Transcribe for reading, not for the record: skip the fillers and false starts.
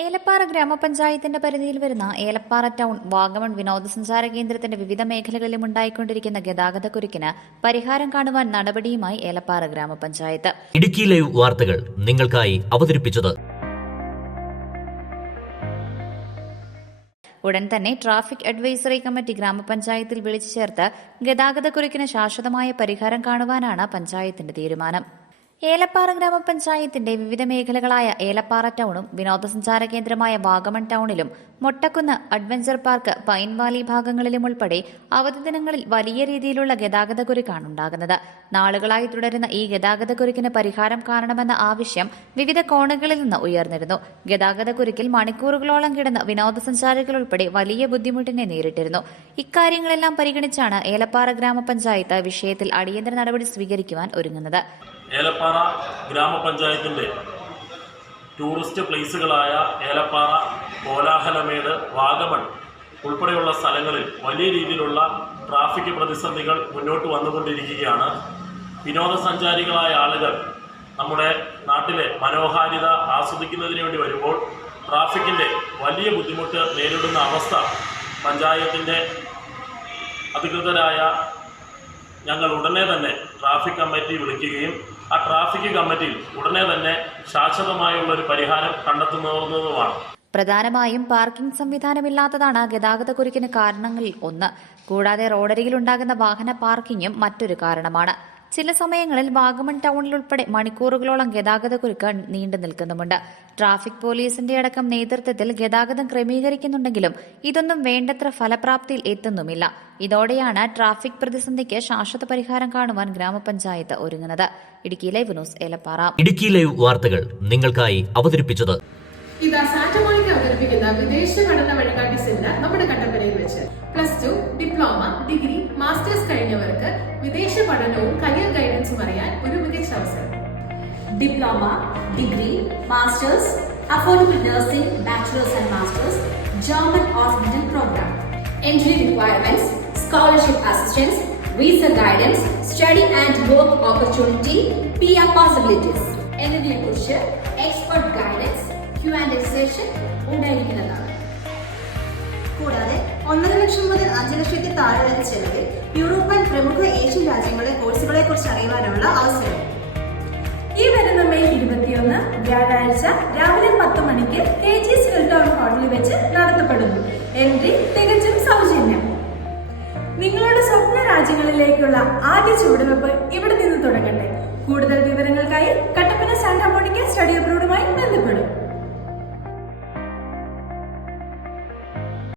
ഏലപ്പാറ ഗ്രാമപഞ്ചായത്തിന്റെ പരിധിയിൽ വരുന്ന ഏലപ്പാറ ടൗൺ വാഗമൺ വിനോദസഞ്ചാര കേന്ദ്രത്തിന്റെ വിവിധ മേഖലകളിലും ഉണ്ടായിക്കൊണ്ടിരിക്കുന്ന ഗതാഗതക്കുരുക്കിന് പരിഹാരം കാണുവാൻ നടപടിയുമായി ഏലപ്പാറ ഗ്രാമപഞ്ചായത്ത്. ഇടുക്കി ലൈവ് വാർത്തകൾ നിങ്ങൾക്കായി അവതരിപ്പിച്ചത്. ഉടൻ തന്നെ ട്രാഫിക് അഡ്വൈസറി കമ്മിറ്റി ഗ്രാമപഞ്ചായത്തിൽ വിളിച്ചു ചേർത്ത് ഗതാഗതക്കുരുക്കിന് ശാശ്വതമായ പരിഹാരം കാണുവാനാണ് പഞ്ചായത്തിന്റെ തീരുമാനം. ഏലപ്പാറ ഗ്രാമപഞ്ചായത്തിന്റെ വിവിധ മേഖലകളായ ഏലപ്പാറ ടൗണും വിനോദസഞ്ചാര കേന്ദ്രമായ വാഗമൺ ടൗണിലും Mottakkunnu adventure park pine valley ഭാഗങ്ങളിലും ഉൾപ്പെടെ അവധി ദിനങ്ങളിൽ വലിയ രീതിയിലുള്ള ഗതാഗതക്കുരുക്കാണ് ഉണ്ടാകുന്നത്. നാളുകളായി തുടരുന്ന ഈ ഗതാഗതക്കുരുക്കിന് പരിഹാരം കാണണമെന്ന ആവശ്യം വിവിധ കോണുകളിൽ നിന്ന് ഉയർന്നിരുന്നു. ഗതാഗതക്കുരുക്കിൽ മണിക്കൂറുകളോളം കിടന്ന് വിനോദസഞ്ചാരികൾ ഉൾപ്പെടെ വലിയ ബുദ്ധിമുട്ടിനെ നേരിട്ടിരുന്നു. ഇക്കാര്യങ്ങളെല്ലാം പരിഗണിച്ചാണ് ഏലപ്പാറ ഗ്രാമപഞ്ചായത്ത് വിഷയത്തിൽ അടിയന്തര നടപടി സ്വീകരിക്കുവാൻ ഒരുങ്ങുന്നത്. ഏലപ്പാറ ഗ്രാമപഞ്ചായത്തിൻ്റെ ടൂറിസ്റ്റ് പ്ലേസുകളായ ഏലപ്പാറ, കോലാഹലമേട്, വാഗമൺ ഉൾപ്പെടെയുള്ള സ്ഥലങ്ങളിൽ വലിയ രീതിയിലുള്ള ട്രാഫിക് പ്രതിസന്ധികൾ മുന്നോട്ട് വന്നുകൊണ്ടിരിക്കുകയാണ്. വിനോദസഞ്ചാരികളായ ആളുകൾ നമ്മുടെ നാട്ടിലെ മനോഹാരിത ആസ്വദിക്കുന്നതിന് വേണ്ടി വരുമ്പോൾ ട്രാഫിക്കിൻ്റെ വലിയ ബുദ്ധിമുട്ട് നേരിടുന്ന അവസ്ഥ പഞ്ചായത്തിൻ്റെ അധികൃതരായ ഞങ്ങൾ ഉടനെ തന്നെ ട്രാഫിക് കമ്മിറ്റി വിളിക്കുകയും ആ ട്രാഫിക് കമ്മിറ്റിയിൽ ഉടനെ തന്നെ ശാശ്വതമായുള്ളൊരു പരിഹാരം കണ്ടെത്തുന്നതുമാണ്. പ്രധാനമായും പാർക്കിംഗ് സംവിധാനമില്ലാത്തതാണ് ഗതാഗതക്കുരുക്കിന് കാരണങ്ങളിൽ ഒന്ന്. കൂടാതെ റോഡരികിൽ ഉണ്ടാകുന്ന വാഹന പാർക്കിംഗും മറ്റൊരു കാരണമാണ്. ചില സമയങ്ങളിൽ വാഗമൺ ടൗണിൽ ഉൾപ്പെടെ മണിക്കൂറുകളോളം ഗതാഗതക്കുരുക്ക് നീണ്ടു നിൽക്കുന്നുമുണ്ട്. ട്രാഫിക് പോലീസിന്റെ അടക്കം നേതൃത്വത്തിൽ ഗതാഗതം ക്രമീകരിക്കുന്നുണ്ടെങ്കിലും ഇതൊന്നും വേണ്ടത്ര ഫലപ്രാപ്തിയിൽ എത്തുന്നുമില്ല. ഇതോടെയാണ് ട്രാഫിക് പ്രതിസന്ധിക്ക് ശാശ്വത പരിഹാരം കാണുവാൻ ഗ്രാമപഞ്ചായത്ത് ഒരുങ്ങുന്നത്. Idukki live news, Elappara. Idukki live വാർത്തകൾ നിങ്ങൾക്കായി അവതരിപ്പിച്ചത്. ഇതാ സാറ്റമോണിക്ക് അവതരിപ്പിക്കുന്ന വിദേശ പഠന വഴികാട്ടി സെന്റർ നമ്മുടെ കട്ടപ്പനയിൽ വെച്ച് +2, ഡിപ്ലോമ, ഡിഗ്രി, മാസ്റ്റേഴ്സ് കഴിഞ്ഞവർക്ക് വിദേശ പഠനവും കരിയർ ഗൈഡൻസും അറിയാൻ ഒരു മികച്ച അവസരം. Diploma, degree, masters, affordable nursing, bachelors and masters, German hospital program. Entry requirements, scholarship assistance, visa guidance, study and work opportunity, PR possibilities എന്നിവയെക്കുറിച്ച് എക്സ്പെർട്ട് ഗൈഡൻസ്, Q&A സെഷൻ ഉണ്ടായിരിക്കുന്നതാണ്. കൂടാതെ 1.5 ലക്ഷം മുതൽ 5 ലക്ഷത്തിൽ താഴെ വരെ ചെലവിൽ യൂറോപ്യൻ പ്രമുഖ ഏഷ്യൻ രാജ്യങ്ങളിലെ കോഴ്സുകളെ കുറിച്ച് അറിയുവാനുള്ള അവസരം. ഈ വരുന്ന മെയ് 21 വ്യാഴാഴ്ച രാവിലെ 10 മണിക്ക് KGS ടൗൺ ഹാളിൽ വെച്ച് നടത്തപ്പെടുന്നു. എൻട്രി തികച്ചും സൗജന്യം. നിങ്ങളുടെ സ്വപ്ന രാജ്യങ്ങളിലേക്കുള്ള ആദ്യ ചുവടുവെപ്പ് ഇവിടെ നിന്ന് തുടങ്ങട്ടെ. കൂടുതൽ വിവരങ്ങൾക്കായി കട്ടപ്പന സാന്റാമോണിക്ക സ്റ്റഡി അബ്രോഡുമായി ബന്ധപ്പെടും.